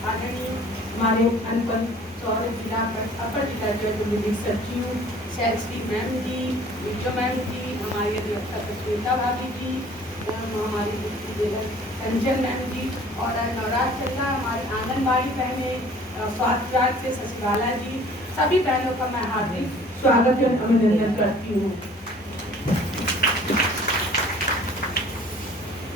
आदरणीय हमारे अनपन सौर जिला अपर जिला जयपुर सचिव श्री मैम जी, विजय मैम जी, हमारी अध्यक्षा श्वेता भाभी जी, हमारी रंजन मैम जी और नवराज चंदा, हमारी आंगनबाड़ी बहनें, स्वास्थ्य विभाग से सचिवालय जी, सभी बहनों का मैं हार्दिक स्वागत एवं अभिनंदन करती हूँ।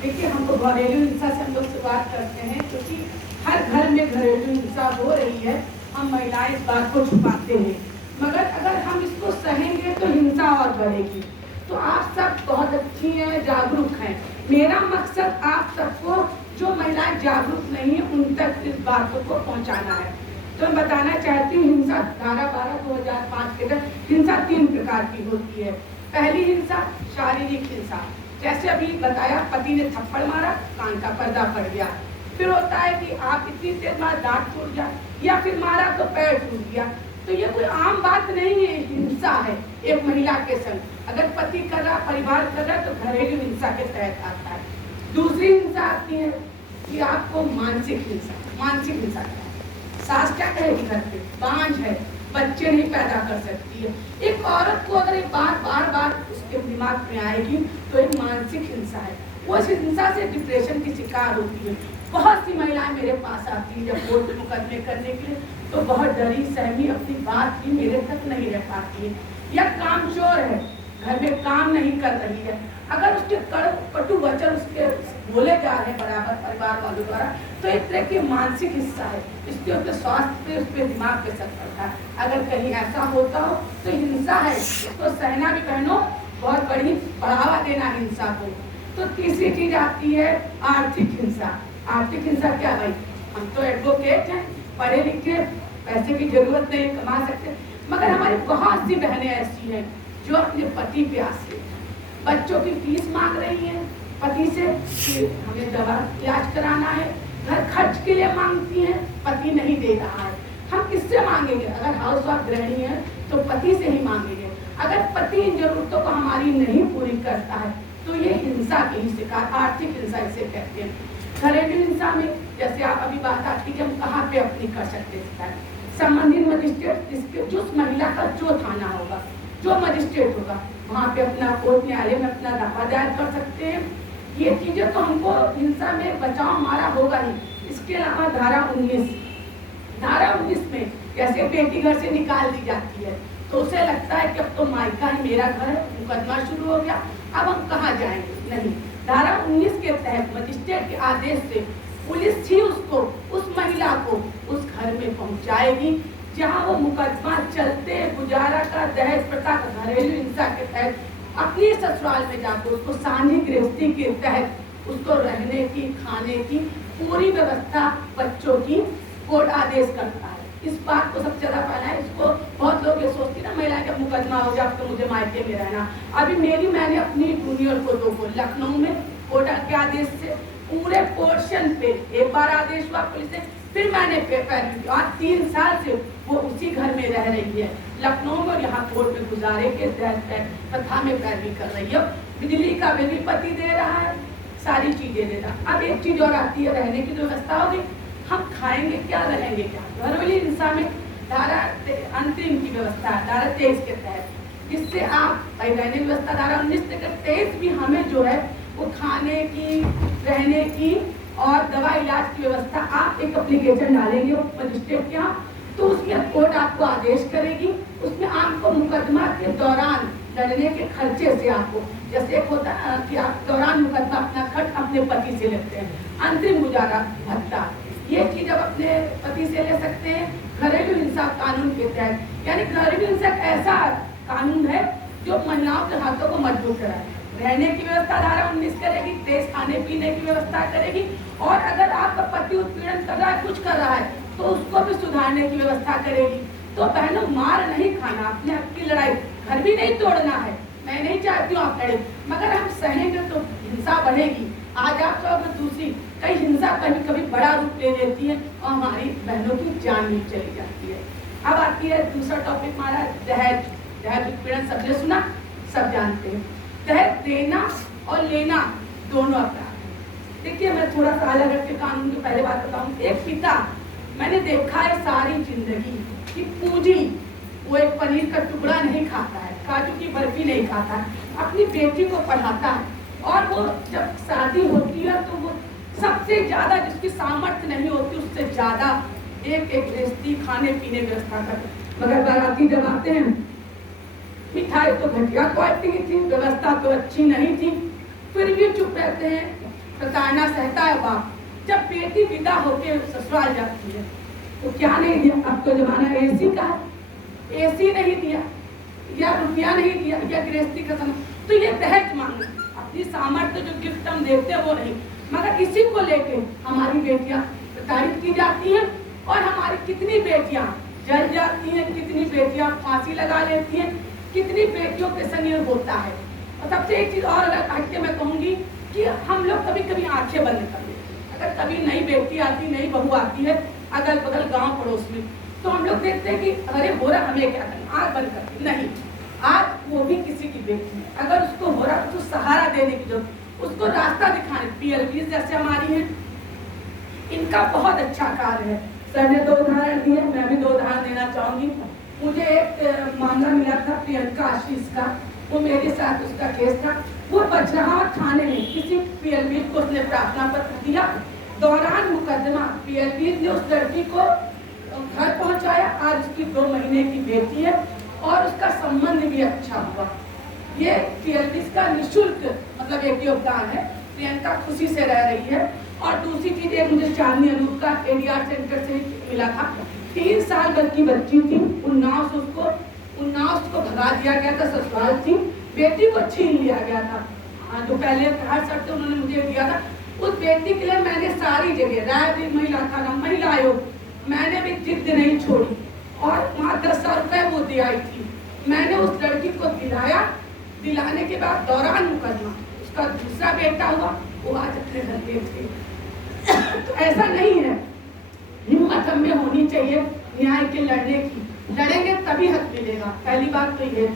देखिए, हमको घरेलू हिंसा से हम लोग शुरुआत करते हैं, क्योंकि हर घर में घरेलू हिंसा हो रही है। हम महिलाएं इस बात को छुपाते हैं, मगर अगर हम इसको सहेंगे तो हिंसा और बढ़ेगी। तो आप सब बहुत अच्छी हैं, जागरूक हैं। मेरा मकसद आप सबको, जो महिलाएं जागरूक नहीं है, उन तक इस बात को पहुंचाना है। तो मैं बताना चाहती हूँ, हिंसा धारा 12/2005 के तहत हिंसा 3 प्रकार की होती है। पहली हिंसा शारीरिक हिंसा, जैसे अभी बताया, पति ने थप्पड़ मारा, कान का पर्दा पड़ गया। फिर होता है कि आप इतनी तेज मार दांत टूट गया, या फिर मारा तो पैर टूट गया। तो ये कोई आम बात नहीं है, हिंसा है एक महिला के संग। अगर पति कर रहा, परिवार कर रहा, तो घरेलू हिंसा के तहत आता है। दूसरी हिंसा आती है कि आपको मानसिक हिंसा। मानसिक हिंसा क्या है? सास क्या कहेगी घर पे, बांझ है, बच्चे नहीं पैदा कर सकती है। एक औरत को अगर एक बात बार बार उसके दिमाग में आएगी तो एक मानसिक हिंसा है। वो इस हिंसा से डिप्रेशन की शिकार होती है। बहुत सी महिलाएं मेरे पास आती हैं जब कोर्ट मुकदमे करने के लिए, तो बहुत डरी सहमी, अपनी बात भी मेरे तक नहीं रह पाती है। या कामचोर है, घर में काम नहीं कर रही है, अगर उसके कटु वचन उसके बोले जा रहे हैं बराबर परिवार वालों द्वारा, तो एक तरह की मानसिक हिस्सा है। इसके उसके स्वास्थ्य पे, उस पर दिमाग पे असर पड़ता है। अगर कहीं ऐसा होता हो तो हिंसा है, तो सहना भी बहनों बहुत बड़ी बढ़ावा देना हिंसा को। तो तीसरी चीज आती है आर्थिक हिंसा। आर्थिक हिंसा क्या भाई, हम तो एडवोकेट हैं, पढ़े लिखे, पैसे की जरूरत नहीं, कमा सकते, मगर हमारी बहुत सी बहनें ऐसी हैं जो अपने पति पे आश्रित हैं। बच्चों की फीस मांग रही हैं पति से कि हमें दवा इलाज कराना है, घर खर्च के लिए मांगती हैं, पति नहीं दे रहा है। हम किससे मांगेंगे? अगर हाउस वाइफ गृहिणी है तो पति से ही मांगेंगे। अगर पति इन जरूरतों को हमारी नहीं पूरी करता है तो ये हिंसा की ही शिकार, आर्थिक हिंसा इसे कहते हैं। घरेलू हिंसा में जैसे आप अभी बात आती है कि हम कहाँ पे अपनी कर सकते हैं, संबंधित मजिस्ट्रेट, जिसके जो महिला का जो थाना होगा, जो मजिस्ट्रेट होगा, वहाँ पे अपना कोर्ट न्यायालय में अपना दावा दायर कर सकते हैं। ये चीजें तो हमको हिंसा में बचाव हमारा होगा ही। इसके अलावा धारा 19 में जैसे बेटी घर से निकाल दी जाती है तो उसे लगता है कि अब तो मायका ही मेरा घर है, मुकदमा शुरू हो गया, अब हम कहाँ जाएंगे। नहीं, धारा 19 के तहत मजिस्ट्रेट के आदेश से पुलिस ही उसको, उस महिला को उस घर में पहुंचाएगी जहां वो मुकदमा चलते गुजारा का, दहेज प्रथा का, घरेलू हिंसा के तहत अपनी ससुराल में जाकर उसको साझी गृहस्थी के तहत उसको रहने की, खाने की पूरी व्यवस्था, बच्चों की कोर्ट आदेश करता है। इस बात को सबसे ज्यादा पहला है। इसको बहुत लोग ये सोचती ना, महिला का मुकदमा हो जाए तो मुझे मायके में रहना। अभी मैंने अपनी जूनियर को 2 को लखनऊ में कोर्ट के आदेश से पूरे पोर्शन पे एक बार आदेश हुआ पुलिस से, फिर मैंने पैरवी की, और 3 साल से वो उसी घर में रह रही है लखनऊ में, और यहाँ कोर्ट में गुजारे के प्रथा में पैरवी कर रही है। बिजली का बिल भी पति दे रहा है, सारी चीजें दे रहा। अब एक चीज और आती है, रहने की व्यवस्था होगी, हम खाएंगे क्या, रहेंगे क्या। घरेलू हिंसा में धारा अंतरिम की व्यवस्था है, धारा 23 के तहत, जिससे आप रहने की व्यवस्था धारा 19 से 23 भी हमें जो है वो खाने की, रहने की और दवा इलाज की व्यवस्था, आप एक एप्लीकेशन डालेंगे मजिस्ट्रेट के यहाँ, तो उसमें कोर्ट आपको आदेश करेगी। उसमें आपको मुकदमा के दौरान लड़ने के खर्चे से आपको, जैसे एक होता है कि आप दौरान मुकदमा अपना खर्च अपने पति से लेते हैं, अंतरिम गुजारा भत्ता, ये चीज अब अपने पति से ले सकते हैं घरेलू हिंसा कानून के तहत। यानी घरेलू हिंसा ऐसा कानून है जो महिलाओं के हाथों को मजबूत कराए। रहने की व्यवस्था धारा 19 करेगी, तेज खाने पीने की व्यवस्था करेगी, और अगर आपका पति उत्पीड़न कर रहा है, कुछ कर रहा है, तो उसको भी सुधारने की व्यवस्था करेगी। तो बहनों, मार नहीं खाना, अपने हक की लड़ाई, घर भी नहीं तोड़ना है। मैं नहीं चाहती हूँ आप लड़े, मगर हम सहेंगे तो हिंसा बढ़ेगी। आज आप तो दूसरी कई हिंसा कभी कभी बड़ा रूप ले लेती है और हमारी बहनों की जान भी चली जाती है। अब आती है दूसरा टॉपिक हमारा दहेज। दहेज उत्पीड़न सबने सुना, सब जानते हैं। दहेज देना और लेना दोनों अपराध है। देखिए, मैं थोड़ा सा अलग हटके कानून की पहले बात बताऊं। एक पिता मैंने देखा है सारी जिंदगी कि पूंजी वो एक पनीर का टुकड़ा नहीं खाता है, काजू की बर्फी नहीं खाता है, अपनी बेटी को पढ़ाता है। और वो जब शादी होती है तो वो सबसे ज्यादा, जिसकी सामर्थ्य नहीं होती उससे ज्यादा एक गृहस्थी खाने पीने व्यवस्था करते। मगर बाराती जब आते हैं, मिठाई तो घटिया क्वालिटी की थी, व्यवस्था तो अच्छी नहीं थी, फिर भी चुप रहते हैं, प्रताड़ना सहता है बाप। जब बेटी विदा होकर ससुराल जाती है तो क्या नहीं दिया, अब तो जमाना एसी का है, एसी नहीं दिया या रुपया नहीं दिया या गृहस्थी का समय, तो ये दहेज मांगे। अपनी सामर्थ्य जो गिफ्ट हम देते हैं वो नहीं, मगर इसी को लेके हमारी बेटियां प्रताड़ित की जाती हैं और हमारी कितनी बेटियां जल जाती हैं, कितनी बेटियां फांसी लगा लेती हैं, कितनी बेटियों के संग ये होता है। और सबसे एक चीज और अगर हट के मैं कहूंगी कि हम लोग कभी कभी आंखें बंद कर लेते हैं। अगर कभी नई बेटी आती, नई बहू आती है अगल बगल गांव पड़ोस में, तो हम लोग देखते हैं कि अरे हो रहा, हमें क्या करना, आंख बंद कर नहीं। आज वो भी किसी की बेटी है, अगर उसको हो रहा तो सहारा देने की जरूरत, उसको रास्ता दिखाने। PLBs जैसे हमारी हैं, इनका बहुत अच्छा कार्य है। सर ने 2 उदाहरण दिए, मैं भी 2 उदाहरण देना चाहूंगी। मुझे एक मामला मिला था प्रियंका आशीष का, वो मेरे साथ उसका केस था। वो बछरावा थाने में किसी PLB को उसने प्रार्थना पत्र दिया, दौरान मुकदमा PLB ने उस लड़की को घर पहुंचाया। आज उसकी 2 महीने की बेटी है और उसका संबंध भी अच्छा हुआ। ये PLB का निःशुल्क मतलब एक योगदान है। प्रियंका खुशी से रह रही है। और दूसरी चीज, एक मुझे चांदनी अनूप का ADR सेंटर से मिला था। 3 साल भर की बच्ची थी, उन्नाव को भगा दिया गया था, ससुराल थी, बेटी को छीन लिया गया था। जो पहले हर शर्त उन्होंने मुझे दिया था, उस बेटी के लिए मैंने सारी जगह, राय महिला थाना, महिला आयोग, मैंने भी जिद नहीं छोड़ी और वहाँ 10 साल रुपए वो दी आई थी। मैंने उस लड़की को दिलाया, दिलाने के बाद दौरान मुकदमा उसका दूसरा बेटा हुआ, वो आज अपने घर पे थे। तो ऐसा नहीं है, हिम्मत हमें होनी चाहिए न्याय के लड़ने की, लड़ेंगे तभी हक मिलेगा। पहली बात तो ये।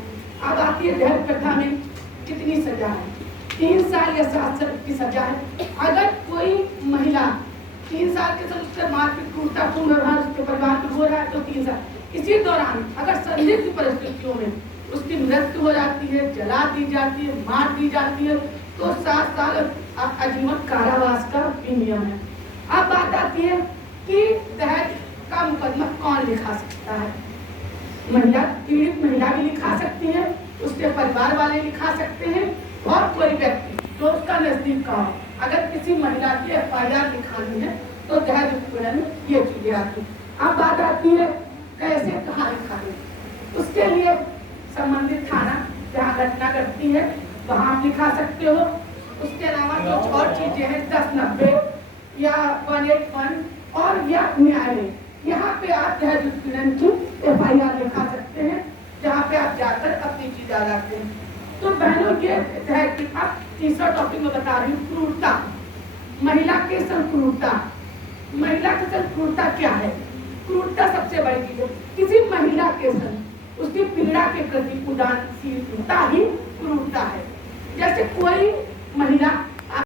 अब आती है दहेज प्रथा में कितनी सजा है, 3 साल या 7 साल की सजा है। अगर कोई महिला 3 साल के समय उसके मारपीट क्रूरतापूर्ण व्यवहार उसके परिवार में हो रहा है तो 3 साल। इसी दौरान अगर संदिग्ध परिस्थितियों में उसकी मृत्यु हो जाती है, जला दी जाती है, मार दी जाती है, तो 7 साल आजीवन कारावास का भी नियम है। अब बात आती है कि दहेज का मुकदमा कौन लिखा सकता है। महिला, पीड़ित महिला भी लिखा सकती है, उसके परिवार वाले लिखा सकते हैं और कोई व्यक्ति जो उसका नजदीक का हो। अगर किसी महिला की FIR लिखानी है तो दहेज उत्पीड़न में ये चीजें आती। अब बात आती है कैसे कहाँ लिखानी, उसके लिए संबंधित थाना जहाँ घटना घटती है वहाँ आप लिखा सकते हो। उसके अलावा कुछ और चीजें हैं 1090 या 181 और या न्यायालय, यहाँ पे आप दहेज उत्पीड़न की FIR लिखा सकते हैं, जहाँ पे आप जाकर अपनी चीज लाते हैं। तो बहनों ये दहेज। अब तीसरा टॉपिक मैं बता रही हूँ, क्रूरता, महिला के संग क्रूरता। महिला के संग क्रूरता क्या है? क्रूरता सबसे बड़ी चीज है, किसी महिला के संग उसकी पीड़ा के प्रति उदासीनता ही क्रूरता है। जैसे कोई महिला